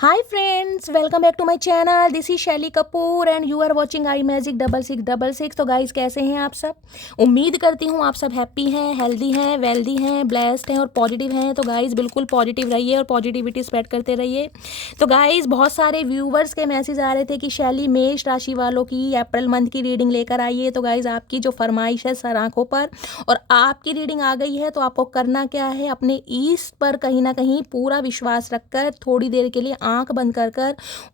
Hi friends, welcome back to my channel. This is Shaili Kapoor and you are watching I magic 6666। तो guys कैसे हैं आप सब। उम्मीद करती हूँ आप सब हैप्पी हैं, हेल्दी हैं, वेल्दी हैं, ब्लेस्ड हैं और पॉजिटिव हैं। तो गाइस बिल्कुल पॉजिटिव रहिए और पॉजिटिविटी स्प्रेड करते रहिए। तो गाइस बहुत सारे व्यूवर्स के मैसेज आ रहे थे कि शैली मेष राशि वालों की अप्रैल मंथ की रीडिंग लेकर आइए। तो गाइस आपकी जो फरमाइश है सर आंखों पर और आपकी रीडिंग आ गई है। तो आपको करना क्या है, अपने ईस्ट पर कहीं ना कहीं पूरा विश्वास रखकर थोड़ी देर के लिए आंख बंद कर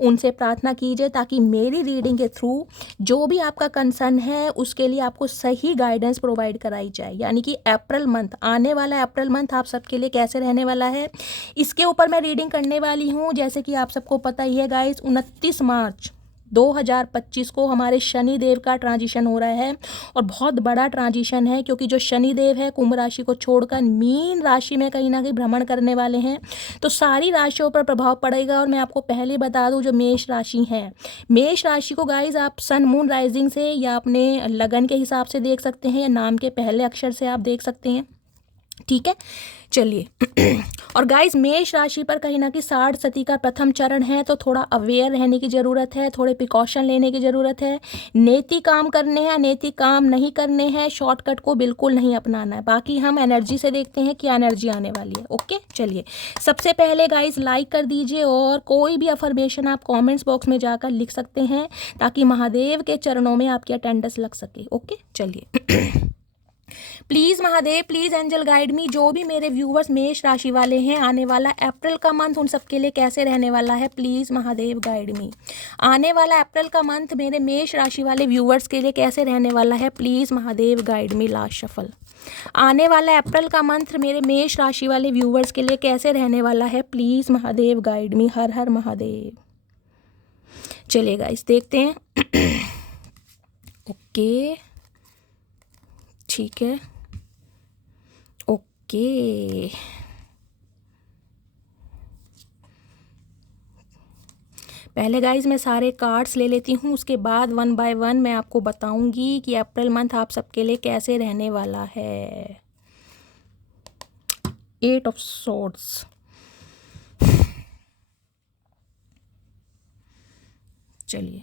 उनसे प्रार्थना कीजिए ताकि मेरी रीडिंग के थ्रू जो भी आपका कंसर्न है उसके लिए आपको सही गाइडेंस प्रोवाइड कराई जाए। यानी कि अप्रैल मंथ, आने वाला अप्रैल मंथ आप सबके लिए कैसे रहने वाला है इसके ऊपर मैं रीडिंग करने वाली हूँ। जैसे कि आप सबको पता ही है गाइस, 29 मार्च 2025 को हमारे शनि देव का ट्रांजिशन हो रहा है और बहुत बड़ा ट्रांजिशन है क्योंकि जो शनि देव है कुंभ राशि को छोड़कर मीन राशि में कहीं ना कहीं भ्रमण करने वाले हैं। तो सारी राशियों पर प्रभाव पड़ेगा। और मैं आपको पहले बता दूं, जो मेष राशि है, मेष राशि को गाइज आप सन मून राइजिंग से या अपने लगन के हिसाब से देख सकते हैं या नाम के पहले अक्षर से आप देख सकते हैं। ठीक है, चलिए। और गाइस मेष राशि पर कहीं ना कहीं 60 सती का प्रथम चरण है, तो थोड़ा अवेयर रहने की ज़रूरत है, थोड़े प्रिकॉशन लेने की ज़रूरत है। नेति काम करने हैं, नेति काम नहीं करने हैं, शॉर्टकट को बिल्कुल नहीं अपनाना है। बाकी हम एनर्जी से देखते हैं क्या एनर्जी आने वाली है। ओके, चलिए। सबसे पहले गाइस लाइक कर दीजिए और कोई भी अफर्मेशन आप कॉमेंट्स बॉक्स में जाकर लिख सकते हैं ताकि महादेव के चरणों में आपकी अटेंडेंस लग सके। ओके, चलिए। Please Mahadev, please angel guide me. जो भी मेरे व्यूवर्स मेष राशि वाले हैं, आने वाला अप्रैल का मंथ उन सबके लिए कैसे रहने वाला है, प्लीज़ महादेव गाइड मी। आने वाला अप्रैल का मंथ मेरे मेष राशि वाले व्यूवर्स के लिए कैसे रहने वाला है, please Mahadev guide me. Last shuffle. आने वाला अप्रैल का मंथ मेरे मेष राशि वाले व्यूवर्स के लिए कैसे रहने वाला है, प्लीज़ महादेव गाइड मी। हर हर महादेव। चलिए गाइस देखते हैं। ओके, ठीक है, ओके। पहले गाइज मैं सारे कार्ड्स ले लेती हूँ, उसके बाद वन बाय वन मैं आपको बताऊंगी कि अप्रैल मंथ आप सबके लिए कैसे रहने वाला है। 8 ऑफ सॉर्ड्स। चलिए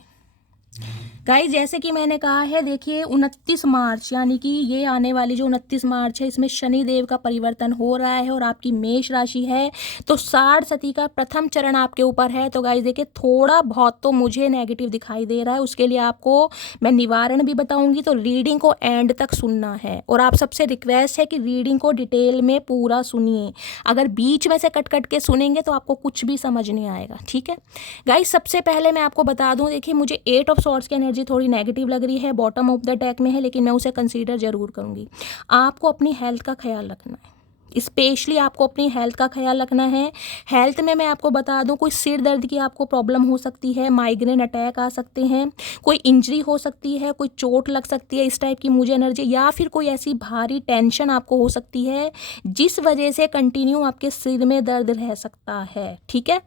गाइज, जैसे कि मैंने कहा है, देखिए 29 मार्च यानी कि ये आने वाली जो 29 मार्च है, इसमें शनि देव का परिवर्तन हो रहा है और आपकी मेष राशि है, तो 60 सती का प्रथम चरण आपके ऊपर है। तो गाइज देखिए थोड़ा बहुत तो मुझे नेगेटिव दिखाई दे रहा है, उसके लिए आपको मैं निवारण भी बताऊंगी। तो रीडिंग को एंड तक सुनना है और आप सबसे रिक्वेस्ट है कि रीडिंग को डिटेल में पूरा सुनिए। अगर बीच में से कट कट के सुनेंगे तो आपको कुछ भी समझ नहीं आएगा। ठीक है गाइज, सबसे पहले मैं आपको बता दूं, देखिए मुझे 8 ऑफ सॉर्ड्स की एनर्जी थोड़ी नेगेटिव लग रही है, बॉटम ऑफ द डेक में है, लेकिन मैं उसे कंसीडर जरूर करूंगी। आपको अपनी हेल्थ का ख्याल रखना है, स्पेशली आपको अपनी हेल्थ का ख्याल रखना है। हेल्थ में मैं आपको बता दूं, कोई सिर दर्द की आपको प्रॉब्लम हो सकती है, माइग्रेन अटैक आ सकते हैं, कोई इंजरी हो सकती है, कोई चोट लग सकती है, इस टाइप की मुझे एनर्जी, या फिर कोई ऐसी भारी टेंशन आपको हो सकती है जिस वजह से कंटिन्यू आपके सिर में दर्द रह सकता है। ठीक है,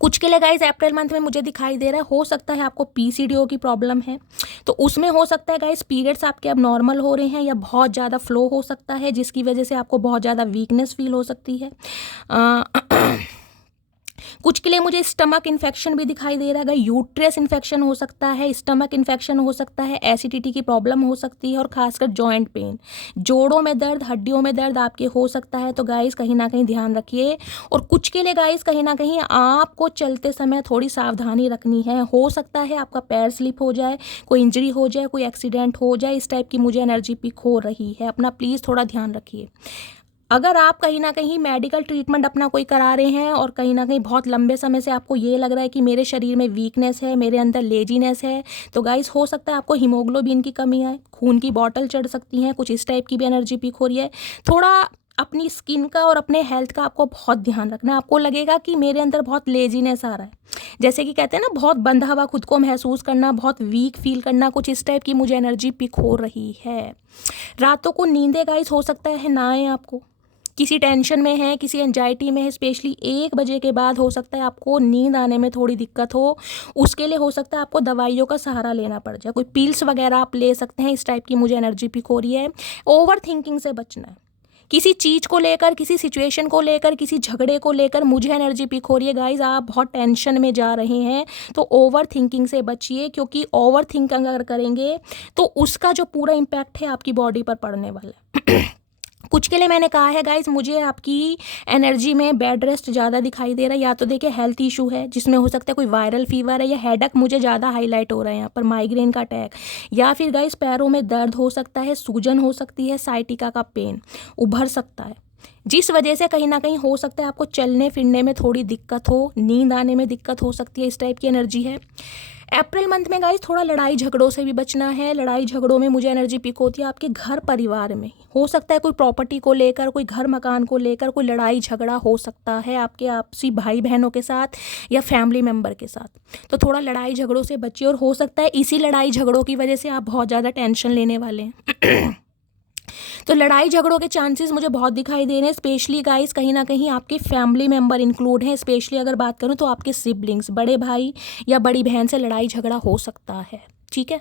कुछ के लिए गाइज अप्रैल मंथ में मुझे दिखाई दे रहा है, हो सकता है आपको पीसीडीओ की प्रॉब्लम है, तो उसमें हो सकता है गाइज पीरियड्स आपके अब नॉर्मल हो रहे हैं या बहुत ज़्यादा फ्लो हो सकता है, जिसकी वजह से आपको बहुत ज़्यादा वीकनेस फील हो सकती है। कुछ के लिए मुझे स्टमक इन्फेक्शन भी दिखाई दे रहा है, यूट्रस इन्फेक्शन हो सकता है, स्टमक इन्फेक्शन हो सकता है, एसिडिटी की प्रॉब्लम हो सकती है और खासकर जॉइंट पेन, जोड़ों में दर्द, हड्डियों में दर्द आपके हो सकता है। तो गाइस कहीं ना कहीं ध्यान रखिए। और कुछ के लिए गाइस कहीं ना कहीं आपको चलते समय थोड़ी सावधानी रखनी है। हो सकता है आपका पैर स्लिप हो जाए, कोई इंजरी हो जाए, कोई एक्सीडेंट हो जाए, इस टाइप की मुझे एनर्जी पिक हो रही है। अपना प्लीज़ थोड़ा ध्यान रखिए। अगर आप कहीं ना कहीं मेडिकल ट्रीटमेंट अपना कोई करा रहे हैं और कहीं ना कहीं बहुत लंबे समय से आपको ये लग रहा है कि मेरे शरीर में वीकनेस है, मेरे अंदर लेजीनेस है, तो गाइस हो सकता है आपको हीमोग्लोबिन की कमी आए, खून की बॉटल चढ़ सकती हैं, कुछ इस टाइप की भी एनर्जी पीक हो रही है। थोड़ा अपनी स्किन का और अपने हेल्थ का आपको बहुत ध्यान रखना है। आपको लगेगा कि मेरे अंदर बहुत लेजीनेस आ रहा है, जैसे कि कहते हैं ना, बहुत बंधा हुआ खुद को महसूस करना, बहुत वीक फील करना, कुछ इस टाइप की मुझे एनर्जी पिक हो रही है। रातों को नींदें गाइस हो सकता है ना आए, आपको किसी टेंशन में है, किसी एंजाइटी में है, स्पेशली 1 बजे के बाद हो सकता है आपको नींद आने में थोड़ी दिक्कत हो। उसके लिए हो सकता है आपको दवाइयों का सहारा लेना पड़ जाए, कोई पिल्स वगैरह आप ले सकते हैं। इस टाइप की मुझे एनर्जी पिक हो रही है। ओवर थिंकिंग से बचना है, किसी चीज़ को लेकर, किसी सिचुएशन को लेकर, किसी झगड़े को लेकर मुझे एनर्जी पिक हो रही है गाइज, आप बहुत टेंशन में जा रहे हैं। तो ओवर थिंकिंग से बचिए, क्योंकि ओवर थिंक अगर करेंगे तो उसका जो पूरा इम्पैक्ट है आपकी बॉडी पर पड़ने वाला है। कुछ के लिए मैंने कहा है गाइज, मुझे आपकी एनर्जी में बेड रेस्ट ज़्यादा दिखाई दे रहा है, या तो देखिए हेल्थ इशू है जिसमें हो सकता है कोई वायरल फीवर है, या हेडेक मुझे ज़्यादा हाईलाइट हो रहा है यहाँ पर, माइग्रेन का अटैक, या फिर गाइज पैरों में दर्द हो सकता है, सूजन हो सकती है, साइटिका का पेन उभर सकता है, जिस वजह से कहीं ना कहीं हो सकता है आपको चलने फिरने में थोड़ी दिक्कत हो, नींद आने में दिक्कत हो सकती है, इस टाइप की एनर्जी है। अप्रैल मंथ में गाइस थोड़ा लड़ाई झगड़ों से भी बचना है। लड़ाई झगड़ों में मुझे एनर्जी पिक होती है आपके घर परिवार में, हो सकता है कोई प्रॉपर्टी को लेकर, कोई घर मकान को लेकर कोई लड़ाई झगड़ा हो सकता है आपके आपसी भाई बहनों के साथ या फैमिली मेम्बर के साथ। तो थोड़ा लड़ाई झगड़ों से बचिए, और हो सकता है इसी लड़ाई झगड़ों की वजह से आप बहुत ज़्यादा टेंशन लेने वाले हैं। तो लड़ाई झगड़ों के चांसेस मुझे बहुत दिखाई दे रहे हैं, स्पेशली गाइस कहीं ना कहीं आपके फैमिली मेंबर इंक्लूड हैं। स्पेशली अगर बात करूं तो आपके सिबलिंग्स, बड़े भाई या बड़ी बहन से लड़ाई झगड़ा हो सकता है। ठीक है,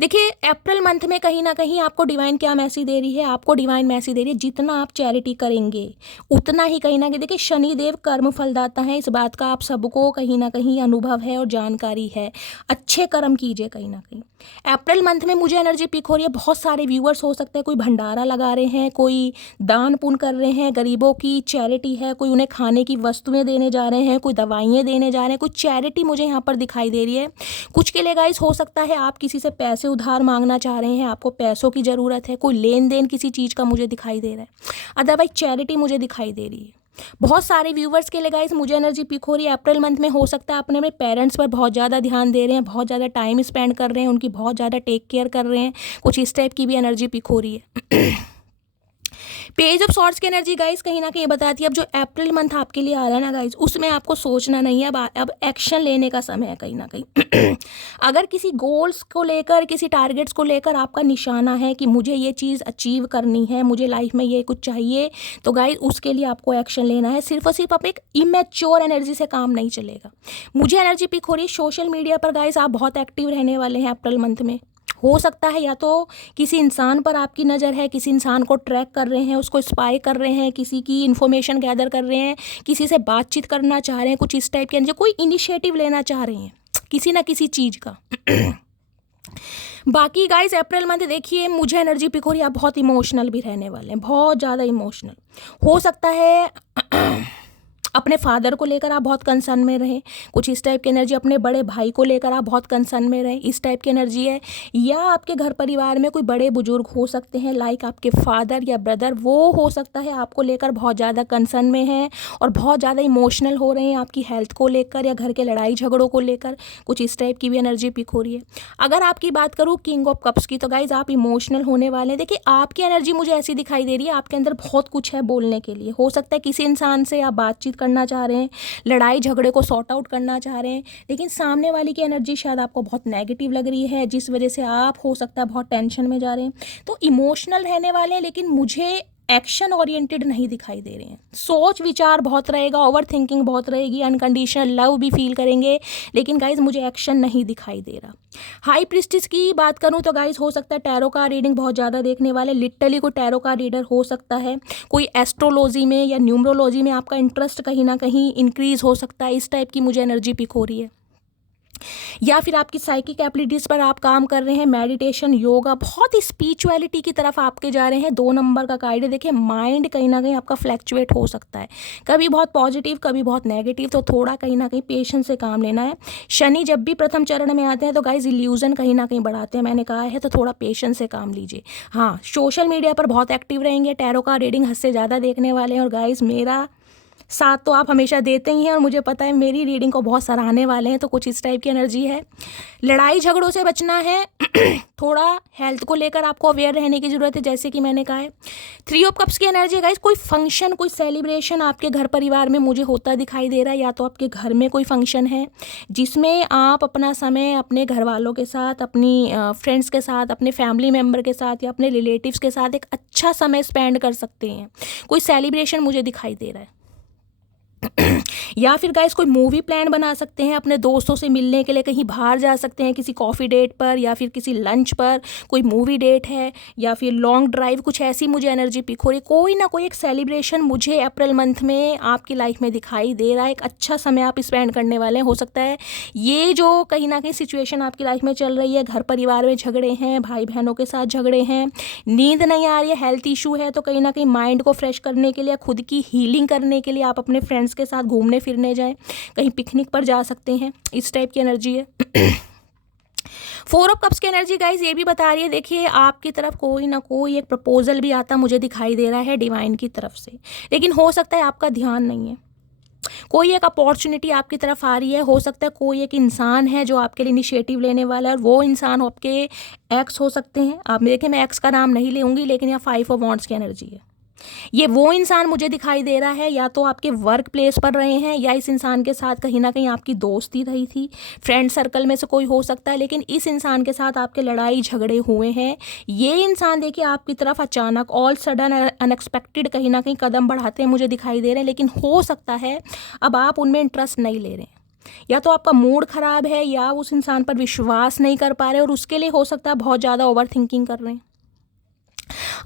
देखिए अप्रैल मंथ में कहीं ना कहीं आपको डिवाइन क्या मैसेज दे रही है, आपको डिवाइन मैसेज दे रही है जितना आप चैरिटी करेंगे उतना ही कहीं ना कहीं, देखिए शनिदेव कर्म फलदाता है, इस बात का आप सबको कहीं ना कहीं अनुभव है और जानकारी है। अच्छे कर्म कीजिए कहीं ना कहीं। अप्रैल मंथ में मुझे एनर्जी पिक हो रही है, बहुत सारे व्यूअर्स हो सकते हैं कोई भंडारा लगा रहे हैं, कोई दान पुण्य कर रहे हैं, गरीबों की चैरिटी है, कोई उन्हें खाने की वस्तुएं देने जा रहे हैं, कोई दवाइयाँ देने जा रहे हैं, कोई चैरिटी मुझे यहाँ पर दिखाई दे रही है। कुछ के लिए गाइस हो सकता है आप किसी से पैसे उधार मांगना चाह रहे हैं, आपको पैसों की ज़रूरत है, कोई लेन देन किसी चीज़ का मुझे दिखाई दे रहा है, अदरवाइज चैरिटी मुझे दिखाई दे रही है। बहुत सारे व्यूवर्स के लिए गाइस मुझे एनर्जी पिक हो रही है अप्रैल मंथ में, हो सकता है अपने अपने पेरेंट्स पर बहुत ज़्यादा ध्यान दे रहे हैं, बहुत ज़्यादा टाइम स्पेंड कर रहे हैं, उनकी बहुत ज़्यादा टेक केयर कर रहे हैं, कुछ इस टाइप की भी एनर्जी पिक हो रही है। पेज ऑफ सॉर्ट्स की एनर्जी गाइस कहीं ना कहीं बताती है अब जो अप्रैल मंथ आपके लिए आ रहा है ना गाइस, उसमें आपको सोचना नहीं है, अब एक्शन लेने का समय है कहीं ना कहीं। अगर किसी गोल्स को लेकर, किसी टारगेट्स को लेकर आपका निशाना है कि मुझे ये चीज़ अचीव करनी है, मुझे लाइफ में ये कुछ चाहिए, तो गाइस उसके लिए आपको एक्शन लेना है। सिर्फ और सिर्फ आप एक इमेच्योर एनर्जी से काम नहीं चलेगा। मुझे एनर्जी पिक हो रही है सोशल मीडिया पर गाइस, आप बहुत एक्टिव रहने वाले हैं अप्रैल मंथ में। हो सकता है या तो किसी इंसान पर आपकी नज़र है, किसी इंसान को ट्रैक कर रहे हैं, उसको स्पाई कर रहे हैं, किसी की इन्फॉर्मेशन गैदर कर रहे हैं, किसी से बातचीत करना चाह रहे हैं, कुछ इस टाइप के जो कोई इनिशिएटिव लेना चाह रहे हैं किसी ना किसी चीज़ का। बाकी गाइस अप्रैल मंथ देखिए मुझे एनर्जी पिक हो रही है, आप बहुत इमोशनल भी रहने वाले हैं, बहुत ज़्यादा इमोशनल। हो सकता है अपने फादर को लेकर आप बहुत कंसर्न में रहें, कुछ इस टाइप की एनर्जी, अपने बड़े भाई को लेकर आप बहुत कंसर्न में रहें, इस टाइप की एनर्जी है। या आपके घर परिवार में कोई बड़े बुजुर्ग हो सकते हैं लाइक आपके फादर या ब्रदर, वो हो सकता है आपको लेकर बहुत ज़्यादा कंसर्न में हैं और बहुत ज़्यादा इमोशनल हो रहे हैं आपकी हेल्थ को लेकर या घर के लड़ाई झगड़ों को लेकर, कुछ इस टाइप की भी एनर्जी पिक हो रही है। अगर आपकी बात करूँ किंग ऑफ कप्स की, तो गाइज आप इमोशनल होने वाले हैं। देखिए आपकी एनर्जी मुझे ऐसी दिखाई दे रही है, आपके अंदर बहुत कुछ है बोलने के लिए। हो सकता है किसी इंसान से आप बातचीत करना चाह रहे हैं, लड़ाई झगड़े को सॉर्ट आउट करना चाह रहे हैं, लेकिन सामने वाली की एनर्जी शायद आपको बहुत नेगेटिव लग रही है, जिस वजह से आप हो सकता है बहुत टेंशन में जा रहे हैं। तो इमोशनल रहने वाले हैं, लेकिन मुझे एक्शन ओरिएंटेड नहीं दिखाई दे रहे हैं। सोच विचार बहुत रहेगा, ओवर थिंकिंग बहुत रहेगी, अनकंडीशनल लव भी फील करेंगे, लेकिन गाइज मुझे एक्शन नहीं दिखाई दे रहा। हाई प्रिस्टिस की बात करूं तो गाइज हो सकता है टैरो का रीडिंग बहुत ज़्यादा देखने वाले, लिटरली कोई टैरो का रीडर हो सकता है, कोई एस्ट्रोलॉजी में या न्यूमरोलॉजी में आपका इंटरेस्ट कहीं ना कहीं इंक्रीज हो सकता है, इस टाइप की मुझे एनर्जी पिक हो रही है। या फिर आपकी साइकिक एबिलिटीज़ पर आप काम कर रहे हैं, मेडिटेशन, योगा, बहुत ही स्पिरिचुअलिटी की तरफ आपके जा रहे हैं। 2 नंबर का कार्ड है, देखिए माइंड कहीं ना कहीं आपका फ्लैक्चुएट हो सकता है, कभी बहुत पॉजिटिव कभी बहुत नेगेटिव, तो थोड़ा कहीं ना कहीं पेशेंस से काम लेना है। शनि जब भी प्रथम चरण में आते हैं तो गाइज इल्यूजन कहीं ना कहीं बढ़ाते हैं, मैंने कहा है, तो थोड़ा पेशेंस से काम लीजिए। हाँ, सोशल मीडिया पर बहुत एक्टिव रहेंगे, टैरो का रीडिंग हद से ज़्यादा देखने वाले हैं, और गाइज मेरा साथ तो आप हमेशा देते ही हैं और मुझे पता है मेरी रीडिंग को बहुत सराहने वाले हैं, तो कुछ इस टाइप की एनर्जी है। लड़ाई झगड़ों से बचना है, थोड़ा हेल्थ को लेकर आपको अवेयर रहने की ज़रूरत है, जैसे कि मैंने कहा है। 3 ऑफ कप्स की एनर्जी गाइस, कोई फंक्शन, कोई सेलिब्रेशन आपके घर परिवार में मुझे होता दिखाई दे रहा है, या तो आपके घर में कोई फंक्शन है जिसमें आप अपना समय अपने घर वालों के साथ, अपनी फ्रेंड्स के साथ, अपने फैमिली मेम्बर के साथ या अपने रिलेटिव्स के साथ एक अच्छा समय स्पेंड कर सकते हैं। कोई सेलिब्रेशन मुझे दिखाई दे रहा है। या फिर गाइस कोई मूवी प्लान बना सकते हैं अपने दोस्तों से मिलने के लिए, कहीं बाहर जा सकते हैं किसी कॉफ़ी डेट पर या फिर किसी लंच पर, कोई मूवी डेट है या फिर लॉन्ग ड्राइव, कुछ ऐसी मुझे एनर्जी पिक हो रही है। कोई ना कोई एक सेलिब्रेशन मुझे अप्रैल मंथ में आपकी लाइफ में दिखाई दे रहा है। एक अच्छा समय आप स्पेंड करने वाले हैं। हो सकता है ये जो कहीं ना कहीं सिचुएशन आपकी लाइफ में चल रही है, घर परिवार में झगड़े हैं, भाई बहनों के साथ झगड़े हैं, नींद नहीं आ रही है, हेल्थ इशू है, तो कहीं ना कहीं माइंड को फ्रेश करने के लिए, खुद की हीलिंग करने के लिए आप अपने फ्रेंड्स के साथ घूमने फिरने जाएं, कहीं पिकनिक पर जा सकते हैं। इस टाइप की एनर्जी है। 4 ऑफ कप्स की एनर्जी गाइज ये भी बता रही है, देखिए आपकी तरफ कोई ना कोई एक प्रपोजल भी आता मुझे दिखाई दे रहा है डिवाइन की तरफ से, लेकिन हो सकता है आपका ध्यान नहीं है। कोई एक अपॉर्चुनिटी आपकी तरफ आ रही है। हो सकता है कोई एक इंसान है जो आपके लिए इनिशिएटिव लेने वाला है, और वो इंसान आपके एक्स हो सकते हैं। आप देखिए, मैं एक्स का नाम नहीं लेंगी, लेकिन यहाँ 5 ऑफ वॉन्ड्स की एनर्जी है। ये वो इंसान मुझे दिखाई दे रहा है, या तो आपके वर्क प्लेस पर रहे हैं, या इस इंसान के साथ कहीं ना कहीं आपकी दोस्ती रही थी, फ्रेंड सर्कल में से कोई हो सकता है, लेकिन इस इंसान के साथ आपके लड़ाई झगड़े हुए हैं। ये इंसान देखिए आपकी तरफ अचानक ऑल सडन अनएक्सपेक्टेड कहीं ना कहीं कदम बढ़ाते हैं मुझे दिखाई दे रहे हैं, लेकिन हो सकता है अब आप उनमें इंटरेस्ट नहीं ले रहे हैं, या तो आपका मूड ख़राब है, या उस इंसान पर विश्वास नहीं कर पा रहे, और उसके लिए हो सकता है बहुत ज़्यादा ओवर थिंकिंग कर रहे हैं।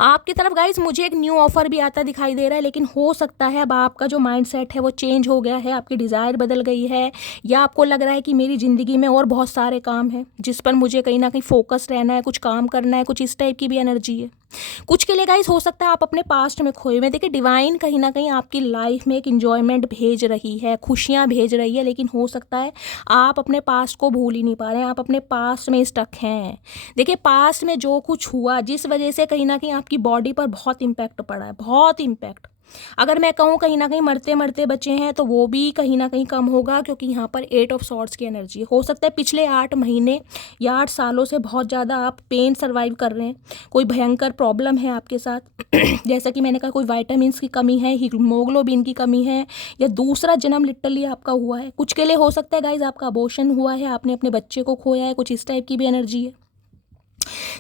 आपकी तरफ गाइज मुझे एक न्यू ऑफर भी आता दिखाई दे रहा है, लेकिन हो सकता है अब आपका जो माइंड सेट है वो चेंज हो गया है, आपकी डिज़ायर बदल गई है, या आपको लग रहा है कि मेरी ज़िंदगी में और बहुत सारे काम हैं जिस पर मुझे कहीं ना कहीं फोकस रहना है, कुछ काम करना है, कुछ इस टाइप की भी एनर्जी है। कुछ के लिए गाइज हो सकता है आप अपने पास्ट में खोए हुए। देखिए डिवाइन कहीं ना कहीं आपकी लाइफ में एक इन्जॉयमेंट भेज रही है, खुशियाँ भेज रही है, लेकिन हो सकता है आप अपने पास्ट को भूल ही नहीं पा रहे हैं, आप अपने पास्ट में स्टक हैं। देखिए पास्ट में जो कुछ हुआ, जिस वजह से कहीं ना कहीं आपकी बॉडी पर बहुत इम्पैक्ट पड़ा है, बहुत इम्पैक्ट। अगर मैं कहूँ कहीं ना कहीं मरते मरते बचे हैं, तो वो भी कहीं ना कहीं कम होगा, क्योंकि यहाँ पर 8 ऑफ सॉर्ड्स की एनर्जी है। हो सकता है पिछले 8 महीने या 8 सालों से बहुत ज़्यादा आप पेन सर्वाइव कर रहे हैं, कोई भयंकर प्रॉब्लम है आपके साथ। जैसा कि मैंने कहा, कोई विटामिन्स की कमी है, हीमोग्लोबिन की कमी है, या दूसरा जन्म लिटरली आपका हुआ है। कुछ के लिए हो सकता है गाइज आपका अबॉर्शन हुआ है, आपने अपने बच्चे को खोया है, कुछ इस टाइप की भी एनर्जी है।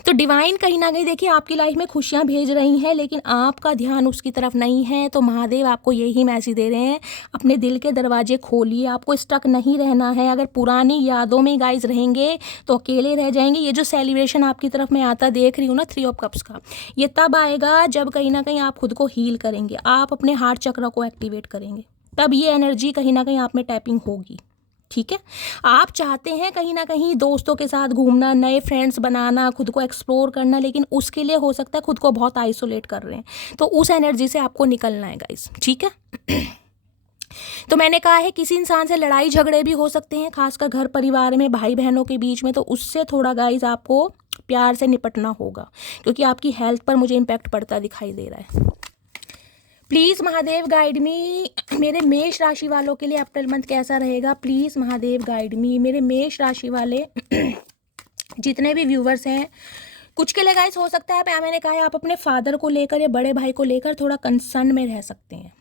तो डिवाइन कहीं ना कहीं देखिए आपकी लाइफ में खुशियाँ भेज रही हैं, लेकिन आपका ध्यान उसकी तरफ नहीं है। तो महादेव आपको यही मैसेज दे रहे हैं, अपने दिल के दरवाजे खोलिए, आपको स्टक नहीं रहना है। अगर पुरानी यादों में गाइज रहेंगे तो अकेले रह जाएंगे। ये जो सेलिब्रेशन आपकी तरफ मैं आता देख रही हूँ ना 3 ऑफ कप्स का, ये तब आएगा जब कहीं ना कहीं आप खुद को हील करेंगे, आप अपने हार्ट चक्र को एक्टिवेट करेंगे, तब ये एनर्जी कहीं ना कहीं आप में टैपिंग होगी। ठीक है, आप चाहते हैं कहीं ना कहीं दोस्तों के साथ घूमना, नए फ्रेंड्स बनाना, खुद को एक्सप्लोर करना, लेकिन उसके लिए हो सकता है खुद को बहुत आइसोलेट कर रहे हैं, तो उस एनर्जी से आपको निकलना है गाइस। ठीक है। तो मैंने कहा है किसी इंसान से लड़ाई झगड़े भी हो सकते हैं, खासकर घर परिवार में, भाई बहनों के बीच में, तो उससे थोड़ा गाइस आपको प्यार से निपटना होगा, क्योंकि आपकी हेल्थ पर मुझे इम्पैक्ट पड़ता दिखाई दे रहा है। प्लीज़ महादेव गाइड मी, मेरे मेष राशि वालों के लिए अप्रैल मंथ कैसा रहेगा। प्लीज़ महादेव गाइड मी, मेरे मेष राशि वाले जितने भी व्यूवर्स हैं। कुछ के लिए गाइस हो सकता है, मैंने कहा है, आप अपने फादर को लेकर या बड़े भाई को लेकर थोड़ा कंसर्न में रह सकते हैं।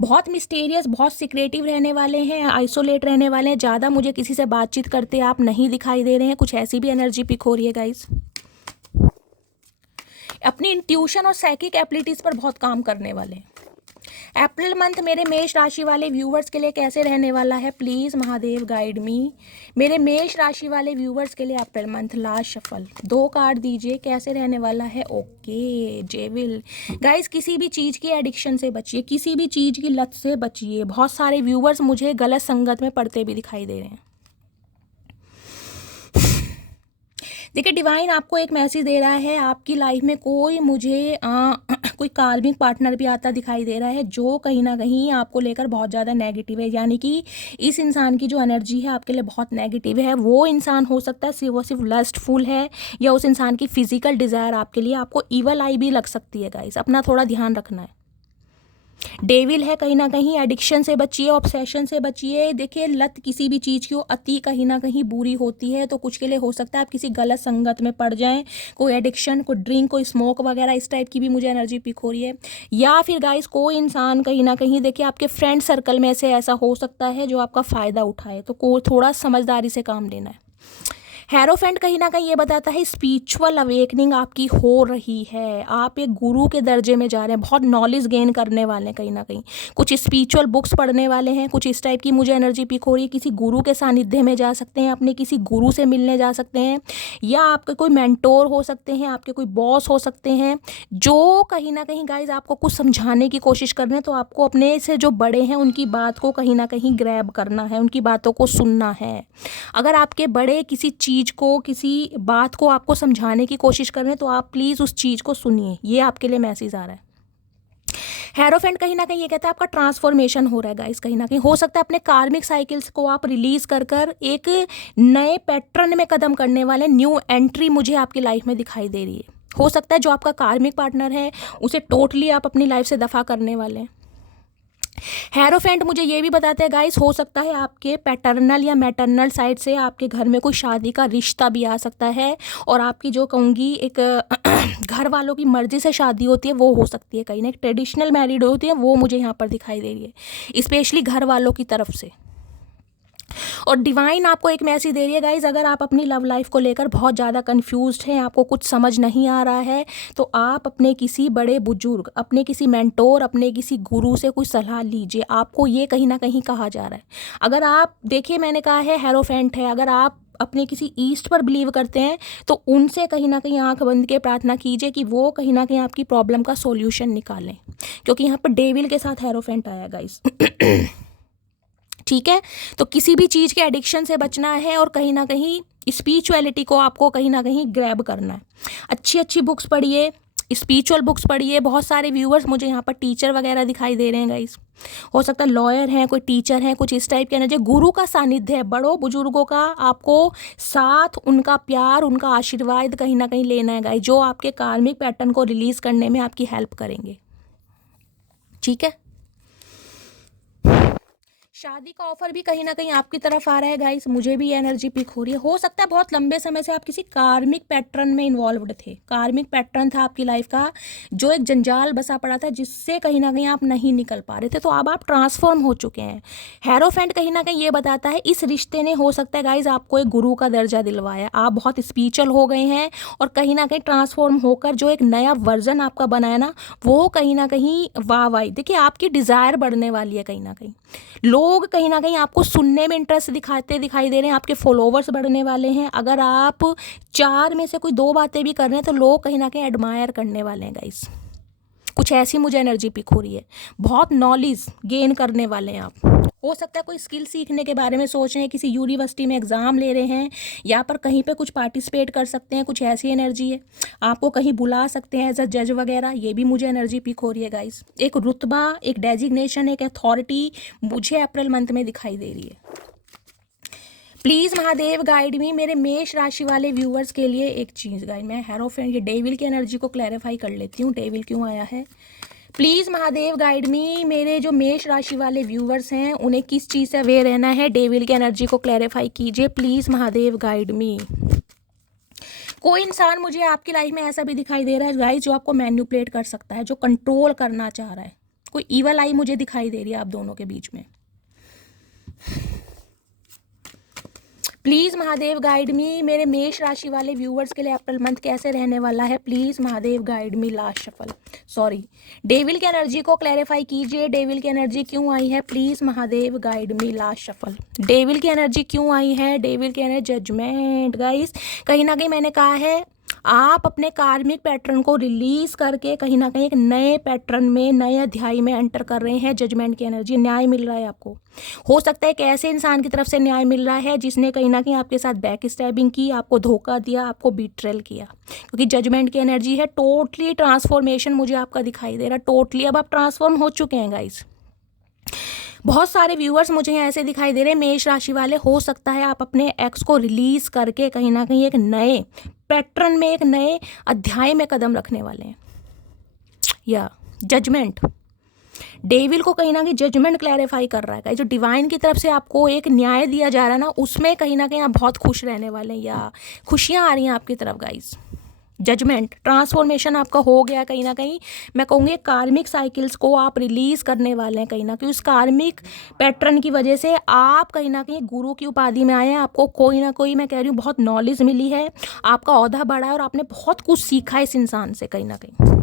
बहुत मिस्टीरियस, बहुत सीक्रेटिव रहने वाले हैं, आइसोलेट रहने वाले हैं, ज़्यादा मुझे किसी से बातचीत करते आप नहीं दिखाई दे रहे हैं। कुछ ऐसी भी एनर्जी पिक हो रही है गाइस। अपनी इंट्यूशन और साइकिक एबिलिटीज़ पर बहुत काम करने वाले हैं। अप्रैल मंथ मेरे मेष राशि वाले व्यूवर्स के लिए कैसे रहने वाला है। प्लीज़ महादेव गाइड मी, मेरे मेष राशि वाले व्यूवर्स के लिए April month. Last shuffle 2 card दीजिए, कैसे रहने वाला है। ओके, जेविल। गाइस किसी भी चीज़ की एडिक्शन से बचिए, किसी भी चीज़ की लत से बचिए। बहुत सारे व्यूवर्स मुझे गलत संगत में पड़ते भी दिखाई दे रहे हैं। देखिए डिवाइन आपको एक मैसेज दे रहा है, आपकी लाइफ में कोई मुझे कोई कार्मिक पार्टनर भी आता दिखाई दे रहा है, जो कहीं ना कहीं आपको लेकर बहुत ज़्यादा नेगेटिव है, यानी कि इस इंसान की जो एनर्जी है आपके लिए बहुत नेगेटिव है। वो इंसान हो सकता है वो सिर्फ लस्टफुल है, या उस इंसान की फिजिकल डिज़ायर आपके लिए, आपको ईवल आई भी लग सकती है गाइस, अपना थोड़ा ध्यान रखना है। डेविल है कहीं ना कहीं, एडिक्शन से बचिए, ऑब्सेशन से बचिए। देखिए लत किसी भी चीज़ की अति कहीं ना कहीं बुरी होती है, तो कुछ के लिए हो सकता है आप किसी गलत संगत में पड़ जाएं, कोई एडिक्शन, कोई ड्रिंक, कोई स्मोक वगैरह, इस टाइप की भी मुझे एनर्जी पिक हो रही है। या फिर गाइस कोई इंसान कहीं ना कहीं, देखिए आपके फ्रेंड सर्कल में से ऐसा हो सकता है जो आपका फ़ायदा उठाए, तो को थोड़ा समझदारी से काम लेना है। हेरोफेंट कहीं ना कहीं ये बताता है स्पिरिचुअल अवेकनिंग आपकी हो रही है, आप एक गुरु के दर्जे में जा रहे हैं, बहुत नॉलेज गेन करने वाले हैं, कहीं ना कहीं कुछ स्पिरिचुअल बुक्स पढ़ने वाले हैं, कुछ इस टाइप की मुझे एनर्जी पिक हो रही है। किसी गुरु के सानिध्य में जा सकते हैं, अपने किसी गुरु से मिलने जा सकते हैं, या आपके कोई मेंटोर हो सकते हैं, आपके कोई बॉस हो सकते हैं, जो कहीं ना कहीं गाइज आपको कुछ समझाने की कोशिश कर रहे हैं। तो आपको अपने से जो बड़े हैं उनकी बात को कहीं ना कहीं ग्रैब करना है, उनकी बातों को सुनना है। अगर आपके बड़े किसी चीज़ को, किसी बात को आपको समझाने की कोशिश कर रहे हैं तो आप प्लीज़ उस चीज़ को सुनिए, ये आपके लिए मैसेज आ रहा है। हेरोफेंट कहीं ना कहीं ये कहता है आपका ट्रांसफॉर्मेशन हो रहा है गाइस, कहीं ना कहीं हो सकता है अपने कार्मिक साइकिल्स को आप रिलीज कर कर एक नए पैटर्न में कदम करने वाले, न्यू एंट्री मुझे आपकी लाइफ में दिखाई दे रही है। हो सकता है जो आपका कार्मिक पार्टनर है उसे टोटली आप अपनी लाइफ से दफा करने वाले हैं। हेरोफेंट मुझे ये भी बताते हैं गाइस, हो सकता है आपके पैटर्नल या मैटरनल साइड से आपके घर में कोई शादी का रिश्ता भी आ सकता है, और आपकी जो कहूँगी एक घर वालों की मर्जी से शादी होती है वो हो सकती है, कहीं ना एक ट्रेडिशनल मैरिड होती है, वो मुझे यहाँ पर दिखाई दे रही है, स्पेशली घर वालों की तरफ से। और डिवाइन आपको एक मैसेज दे रही है गाइज, अगर आप अपनी लव लाइफ को लेकर बहुत ज़्यादा कंफ्यूज्ड हैं, आपको कुछ समझ नहीं आ रहा है, तो आप अपने किसी बड़े बुजुर्ग, अपने किसी मेंटोर, अपने किसी गुरु से कुछ सलाह लीजिए। आपको ये कहीं ना कहीं कहा जा रहा है। अगर आप देखिए, मैंने कहा है हेरोफेंट है, अगर आप अपने किसी ईस्ट पर बिलीव करते हैं तो उनसे कहीं ना कहीं आंख बंद के प्रार्थना कीजिए कि वो कहीं ना कहीं आपकी प्रॉब्लम का सॉल्यूशन निकालें, क्योंकि यहाँ पर डेविल के साथ हेरोफेंट आया गाइस। ठीक है, तो किसी भी चीज़ के एडिक्शन से बचना है और कहीं ना कहीं स्पिरिचुअलिटी को आपको कहीं ना कहीं ग्रैब करना है। अच्छी अच्छी बुक्स पढ़िए, स्पिरिचुअल बुक्स पढ़िए। बहुत सारे व्यूअर्स मुझे यहाँ पर टीचर वगैरह दिखाई दे रहे हैं गाइस, हो सकता है लॉयर हैं, कोई टीचर हैं, कुछ इस टाइप के एनर्जी। गुरु का सानिध्य है, बड़ों बुजुर्गों का आपको साथ, उनका प्यार, उनका आशीर्वाद कहीं ना कहीं लेना है गाइस, जो आपके कार्मिक पैटर्न को रिलीज करने में आपकी हेल्प करेंगे। ठीक है, शादी का ऑफर भी कहीं ना कहीं आपकी तरफ आ रहा है गाइस, मुझे भी एनर्जी पिक हो रही है। हो सकता है बहुत लंबे समय से आप किसी कार्मिक पैटर्न में इन्वॉल्व्ड थे, कार्मिक पैटर्न था आपकी लाइफ का, जो एक जंजाल बसा पड़ा था जिससे कहीं ना कहीं आप नहीं निकल पा रहे थे, तो अब आप ट्रांसफॉर्म हो चुके हैं। हेरोफेंट कहीं ना कहीं ये बताता है इस रिश्ते ने, हो सकता है गाइज, आपको एक गुरु का दर्जा दिलवाया, आप बहुत स्पिरिचुअल हो गए हैं, और कहीं ना कहीं ट्रांसफॉर्म होकर जो एक नया वर्जन आपका बनाया ना, वो कहीं ना कहीं वाह देखिए आपकी डिज़ायर बढ़ने वाली है। कहीं ना कहीं लोग कहीं ना कहीं आपको सुनने में इंटरेस्ट दिखाई दे रहे हैं, आपके फॉलोवर्स बढ़ने वाले हैं। अगर आप 4 में से कोई 2 बातें भी कर रहे हैं तो लोग कहीं ना कहीं एडमायर करने वाले हैं गाइस, कुछ ऐसी मुझे एनर्जी पिक हो रही है। बहुत नॉलेज गेन करने वाले हैं आप। हो सकता है कोई स्किल सीखने के बारे में सोच रहे हैं, किसी यूनिवर्सिटी में एग्ज़ाम ले रहे हैं, या पर कहीं पे कुछ पार्टिसिपेट कर सकते हैं, कुछ ऐसी एनर्जी है। आपको कहीं बुला सकते हैं एज अ जज वगैरह, ये भी मुझे एनर्जी पिक हो रही है गाइस। एक रुतबा, एक डेजिग्नेशन, एक अथॉरिटी मुझे अप्रैल मंथ में दिखाई दे रही है। प्लीज़ महादेव गाइड मी, मेरे मेष राशि वाले व्यूअर्स के लिए एक चीज़ गाइड, मैं हेरोफेंट, ये डेविल की एनर्जी को क्लैरिफाई कर लेती हूँ, डेविल क्यों आया है। प्लीज़ महादेव गाइड मी, मेरे जो मेष राशि वाले व्यूअर्स हैं उन्हें किस चीज़ से अवेयर रहना है, डेविल की एनर्जी को क्लैरिफाई कीजिए प्लीज़ महादेव गाइड मी। कोई इंसान मुझे आपकी लाइफ में ऐसा भी दिखाई दे रहा है गाइस, जो आपको मैनिपुलेट कर सकता है, जो कंट्रोल करना चाह रहा है। कोई ईवल आई मुझे दिखाई दे रही है आप दोनों के बीच में। प्लीज़ महादेव गाइड मी, मेरे मेष राशि वाले व्यूअर्स के लिए अप्रैल मंथ कैसे रहने वाला है, please Mahadev guide me. Last shuffle, sorry, devil की एनर्जी को क्लैरिफाई कीजिए, डेविल की एनर्जी क्यों आई है, please Mahadev guide me. Last shuffle, devil की एनर्जी क्यों आई है, डेविल की एनर्जी जजमेंट। गाइस कहीं ना कहीं मैंने कहा है आप अपने कार्मिक पैटर्न को रिलीज करके कहीं ना कहीं एक नए पैटर्न में, नए अध्याय में एंटर कर रहे हैं। जजमेंट की एनर्जी, न्याय मिल रहा है आपको। हो सकता है एक ऐसे इंसान की तरफ से न्याय मिल रहा है जिसने कहीं ना कहीं आपके साथ बैक स्टैबिंग की, आपको धोखा दिया, आपको बीट्रेल किया, क्योंकि जजमेंट की एनर्जी है। टोटली ट्रांसफॉर्मेशन मुझे आपका दिखाई दे रहा है, टोटली अब आप ट्रांसफॉर्म हो चुके हैं गाइस। बहुत सारे व्यूअर्स मुझे यहाँ ऐसे दिखाई दे रहे हैं, मेष राशि वाले, हो सकता है आप अपने एक्स को रिलीज करके कहीं ना कहीं एक नए पैटर्न में, एक नए अध्याय में कदम रखने वाले हैं। या जजमेंट, डेविल को कहीं ना कहीं जजमेंट क्लैरिफाई कर रहा है, जो डिवाइन की तरफ से आपको एक न्याय दिया जा रहा है ना, उसमें कहीं ना कहीं आप बहुत खुश रहने वाले हैं, या खुशियाँ आ रही हैं आपकी तरफ गाइज। जजमेंट, ट्रांसफॉर्मेशन आपका हो गया कहीं ना कहीं। मैं कहूँगी कार्मिक साइकिल्स को आप रिलीज करने वाले हैं कहीं ना कहीं। उस कार्मिक पैटर्न की वजह से आप कहीं ना कहीं गुरु की उपाधि में आए हैं। आपको कोई ना कोई, मैं कह रही हूँ, बहुत नॉलेज मिली है, आपका ओहदा बढ़ा है और आपने बहुत कुछ सीखा है इस इंसान से कहीं ना कहीं।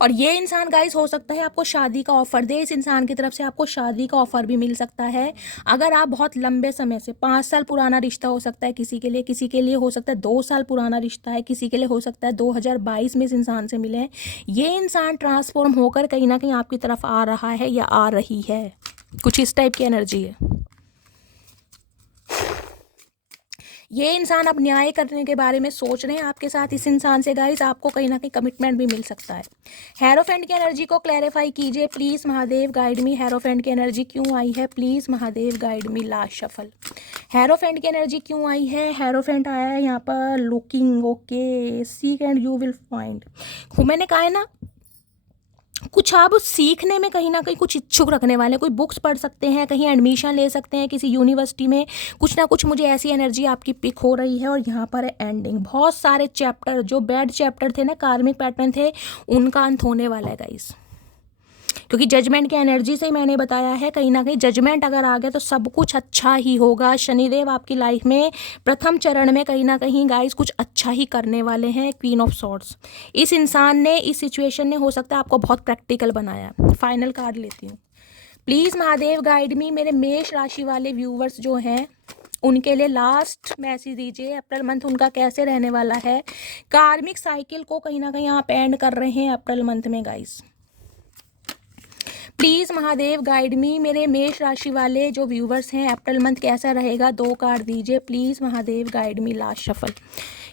और ये इंसान गाइस हो सकता है आपको शादी का ऑफर दे। इस इंसान की तरफ से आपको शादी का ऑफर भी मिल सकता है। अगर आप बहुत लंबे समय से, 5 साल पुराना रिश्ता हो सकता है किसी के लिए हो सकता है 2 साल पुराना रिश्ता है, किसी के लिए हो सकता है 2022 में इस इंसान से मिले हैं। ये इंसान ट्रांसफॉर्म होकर कहीं ना कहीं आपकी तरफ आ रहा है या आ रही है, कुछ इस टाइप की एनर्जी है। ये इंसान अब न्याय करने के बारे में सोच रहे हैं आपके साथ। इस इंसान से गाइस आपको कहीं ना कहीं कमिटमेंट भी मिल सकता है। हेरोफेंट की एनर्जी को क्लैरिफाई कीजिए please Mahadev, guide me. Hierophant की एनर्जी क्यों आई है please Mahadev, guide me. Last shuffle. Hierophant की एनर्जी क्यों आई है? हेरोफेंट आया है यहाँ पर looking, okay, seek and you will find. मैंने कहा है ना, कुछ आप सीखने में कहीं ना कहीं कुछ इच्छुक रखने वाले हैं। कोई बुक्स पढ़ सकते हैं, कहीं एडमिशन ले सकते हैं किसी यूनिवर्सिटी में, कुछ ना कुछ मुझे ऐसी एनर्जी आपकी पिक हो रही है। और यहाँ पर है एंडिंग। बहुत सारे चैप्टर, जो बैड चैप्टर थे ना, कार्मिक पैटर्न थे, उनका अंत होने वाला है गाइस। क्योंकि जजमेंट की एनर्जी से ही मैंने बताया है, कहीं ना कहीं जजमेंट अगर आ गया तो सब कुछ अच्छा ही होगा। शनिदेव आपकी लाइफ में प्रथम चरण में कहीं ना कहीं गाइस कुछ अच्छा ही करने वाले हैं। क्वीन ऑफ सॉर्ड्स, इस इंसान ने, इस सिचुएशन ने हो सकता है आपको बहुत प्रैक्टिकल बनाया। फाइनल कार्ड लेती हूँ प्लीज़ महादेव, गाइड मी। मेरे मेष राशि वाले व्यूवर्स जो हैं उनके लिए लास्ट मैसेज दीजिए। अप्रैल मंथ उनका कैसे रहने वाला है? कार्मिक साइकिल को कहीं ना कहीं आप एंड कर रहे हैं अप्रैल मंथ में guys. Please Mahadev, guide me. मेरे मेष राशि वाले जो व्यूवर्स हैं, अप्रैल मंथ कैसा रहेगा? 2 कार्ड दीजिए please Mahadev, guide me. Last shuffle.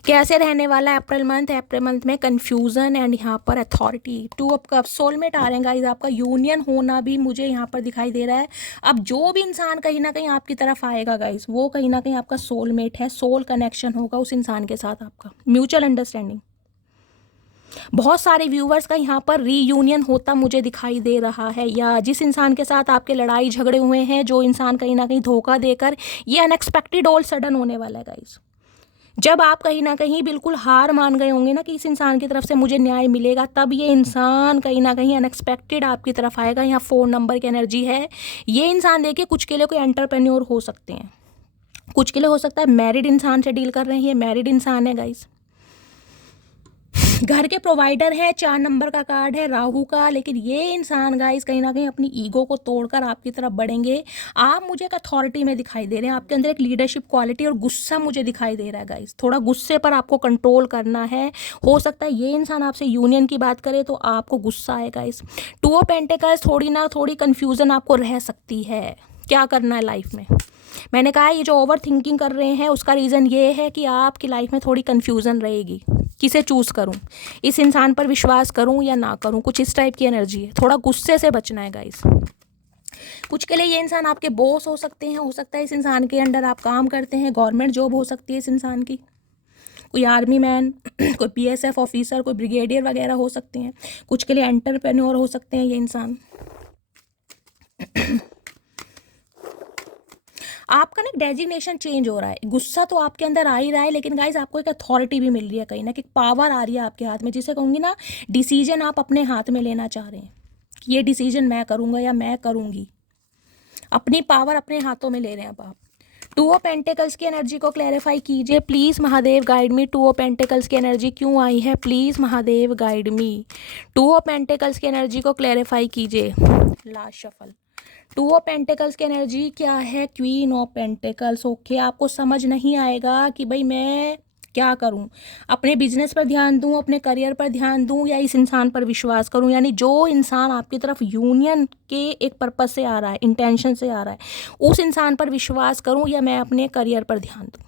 कैसे रहने वाला है अप्रैल मंथ? अप्रैल मंथ में कन्फ्यूज़न एंड यहाँ पर अथॉरिटी। 2 ऑफ कप्स, सोलमेट आ रहे हैं गाइस। आपका यूनियन होना भी मुझे यहाँ पर दिखाई दे रहा है। अब जो भी इंसान कहीं ना कहीं आपकी तरफ आएगा गाइस, वो कहीं ना कहीं आपका सोलमेट है। सोल कनेक्शन होगा उस इंसान के साथ आपका, म्यूचुअल अंडरस्टैंडिंग। बहुत सारे व्यूवर्स का यहाँ पर रीयूनियन होता मुझे दिखाई दे रहा है। या जिस इंसान के साथ आपके लड़ाई झगड़े हुए हैं, जो इंसान कहीं ना कहीं धोखा देकर, ये अनएक्सपेक्टेड ऑल सडन होने वाला है गाइस। जब आप कहीं ना कहीं बिल्कुल हार मान गए होंगे ना कि इस इंसान की तरफ से मुझे न्याय मिलेगा, तब ये इंसान कहीं ना कहीं अनएक्सपेक्टेड आपकी तरफ आएगा। यहाँ 4 नंबर की एनर्जी है। ये इंसान देखिए, कुछ के लिए कोई एंटरप्रेन्योर हो सकते हैं, कुछ के लिए हो सकता है मैरिड इंसान से डील कर रहे हैं। ये मैरिड इंसान है गाइस। घर के प्रोवाइडर है। 4 नंबर का कार्ड है राहु का। लेकिन ये इंसान गाइस कहीं ना कहीं अपनी ईगो को तोड़कर आपकी तरफ बढ़ेंगे। आप मुझे एक अथॉरिटी में दिखाई दे रहे हैं। आपके अंदर एक लीडरशिप क्वालिटी और गुस्सा मुझे दिखाई दे रहा है गाइस। थोड़ा गुस्से पर आपको कंट्रोल करना है। हो सकता है ये इंसान आपसे यूनियन की बात करे तो आपको गुस्सा आएगा गाइस। 2 ऑफ पेंटिकल्स, थोड़ी कन्फ्यूजन आपको रह सकती है, क्या करना है लाइफ में। मैंने कहा ये जो ओवर थिंकिंग कर रहे हैं उसका रीज़न ये है कि आपकी लाइफ में थोड़ी कन्फ्यूज़न रहेगी। किसे चूज़ करूं, इस इंसान पर विश्वास करूं या ना करूं, कुछ इस टाइप की एनर्जी है। थोड़ा गुस्से से बचना है गाइस। कुछ के लिए ये इंसान आपके बॉस हो सकते हैं। हो सकता है इस इंसान के अंडर आप काम करते हैं। गवर्नमेंट जॉब हो सकती है इस इंसान की, कोई आर्मी मैन, कोई PSF ऑफिसर, कोई ब्रिगेडियर वगैरह हो सकते हैं। कुछ के लिए एंटरप्रेन्योर हो सकते हैं ये इंसान। आपका ना डेजिग्नेशन चेंज हो रहा है। गुस्सा तो आपके अंदर आ ही रहा है, लेकिन गाइज आपको एक अथॉरिटी भी मिल रही है, कहीं ना कहीं पावर आ रही है आपके हाथ में, जिसे कहूँगी ना डिसीजन आप अपने हाथ में लेना चाह रहे हैं कि ये डिसीजन मैं करूँगा या मैं करूँगी। अपनी पावर अपने हाथों में ले रहे हैं अब आप। 2 ऑफ पेंटिकल्स की एनर्जी को क्लैरिफाई कीजिए please Mahadev, guide me. 2 of pentacles की एनर्जी क्यों आई है please Mahadev, guide me. 2 of pentacles की एनर्जी को क्लैरिफाई कीजिए। Last shuffle. 2 ऑफ पेंटिकल्स की एनर्जी क्या है? Queen of pentacles. ओके, आपको समझ नहीं आएगा कि भाई मैं क्या करूं, अपने बिजनेस पर ध्यान दूं, अपने करियर पर ध्यान दूं, या इस इंसान पर विश्वास करूं। यानी जो इंसान आपकी तरफ यूनियन के एक पर्पस से आ रहा है, इंटेंशन से आ रहा है, उस इंसान पर विश्वास करूं या मैं अपने करियर पर ध्यान दूं।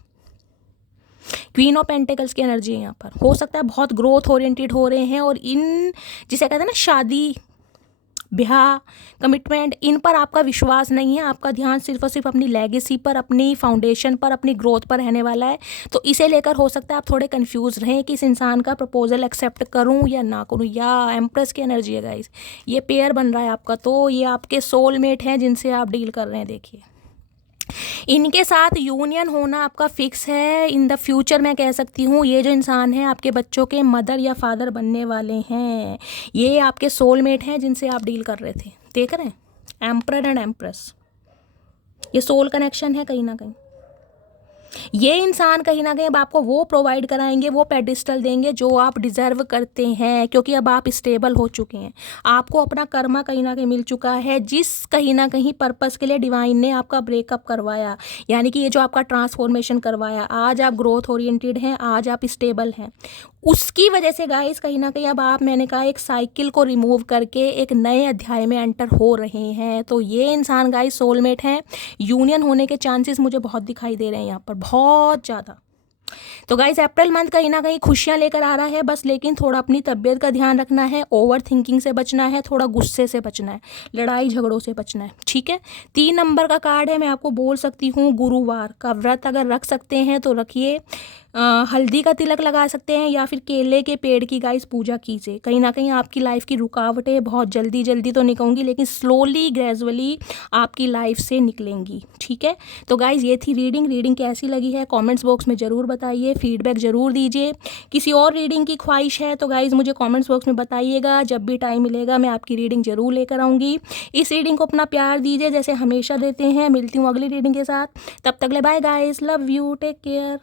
क्वीन ऑफ पेंटिकल्स की एनर्जी यहाँ पर हो सकता है बहुत ग्रोथ ओरिएंटेड हो रहे हैं, और इन जिसे कहते हैं ना शादी, ब्याह, कमिटमेंट, इन पर आपका विश्वास नहीं है। आपका ध्यान सिर्फ और सिर्फ अपनी लेगेसी पर, अपनी फाउंडेशन पर, अपनी ग्रोथ पर रहने वाला है। तो इसे लेकर हो सकता है आप थोड़े कंफ्यूज रहें कि इस इंसान का प्रपोजल एक्सेप्ट करूं या ना करूं। या एम्प्रेस की एनर्जी है गाइस, ये पेयर बन रहा है आपका। तो ये आपके सोलमेट हैं जिनसे आप डील कर रहे हैं। देखिए इनके साथ यूनियन होना आपका फिक्स है। इन द फ्यूचर मैं कह सकती हूँ ये जो इंसान है आपके बच्चों के मदर या फादर बनने वाले हैं। ये आपके सोलमेट हैं जिनसे आप डील कर रहे थे, देख रहे हैं, एम्परर एंड एम्प्रेस, ये सोल कनेक्शन है कहीं ना कहीं। ये इंसान कहीं ना कहीं अब आपको वो प्रोवाइड कराएंगे, वो पेडिस्टल देंगे जो आप डिज़र्व करते हैं, क्योंकि अब आप स्टेबल हो चुके हैं, आपको अपना कर्मा कहीं ना कहीं मिल चुका है, जिस कहीं ना कहीं पर्पस के लिए डिवाइन ने आपका ब्रेकअप करवाया, यानी कि ये जो आपका ट्रांसफॉर्मेशन करवाया, आज आप ग्रोथ ओरिएंटेड हैं, आज आप स्टेबल हैं, उसकी वजह से गाइस कहीं ना कहीं अब आप, मैंने कहा, एक साइकिल को रिमूव करके एक नए अध्याय में एंटर हो रहे हैं। तो ये इंसान गाइस सोलमेट हैं, यूनियन होने के चांसेस मुझे बहुत दिखाई दे रहे हैं यहाँ पर, बहुत ज़्यादा। तो गाइस अप्रैल मंथ कहीं ना कहीं खुशियाँ लेकर आ रहा है बस, लेकिन थोड़ा अपनी तबीयत का ध्यान रखना है, ओवर थिंकिंग से बचना है, थोड़ा गुस्से से बचना है, लड़ाई झगड़ों से बचना है, ठीक है। 3 नंबर का कार्ड है, मैं आपको बोल सकती हूँ गुरुवार का व्रत अगर रख सकते हैं तो रखिए, हल्दी का तिलक लगा सकते हैं या फिर केले के पेड़ की गाइस पूजा कीजिए। कहीं ना कहीं आपकी लाइफ की रुकावटें बहुत जल्दी जल्दी तो निकलेंगी, लेकिन स्लोली ग्रेजुअली आपकी लाइफ से निकलेंगी, ठीक है। तो गाइस ये थी रीडिंग कैसी लगी है कमेंट्स बॉक्स में ज़रूर बताइए, फीडबैक ज़रूर दीजिए। किसी और रीडिंग की ख्वाहिश है तो गाइस मुझे कमेंट्स बॉक्स में बताइएगा, जब भी टाइम मिलेगा मैं आपकी रीडिंग ज़रूर लेकर आऊँगी। इस रीडिंग को अपना प्यार दीजिए जैसे हमेशा देते हैं। मिलती हूँ अगली रीडिंग के साथ, तब तक ले bye guys, love you, take care.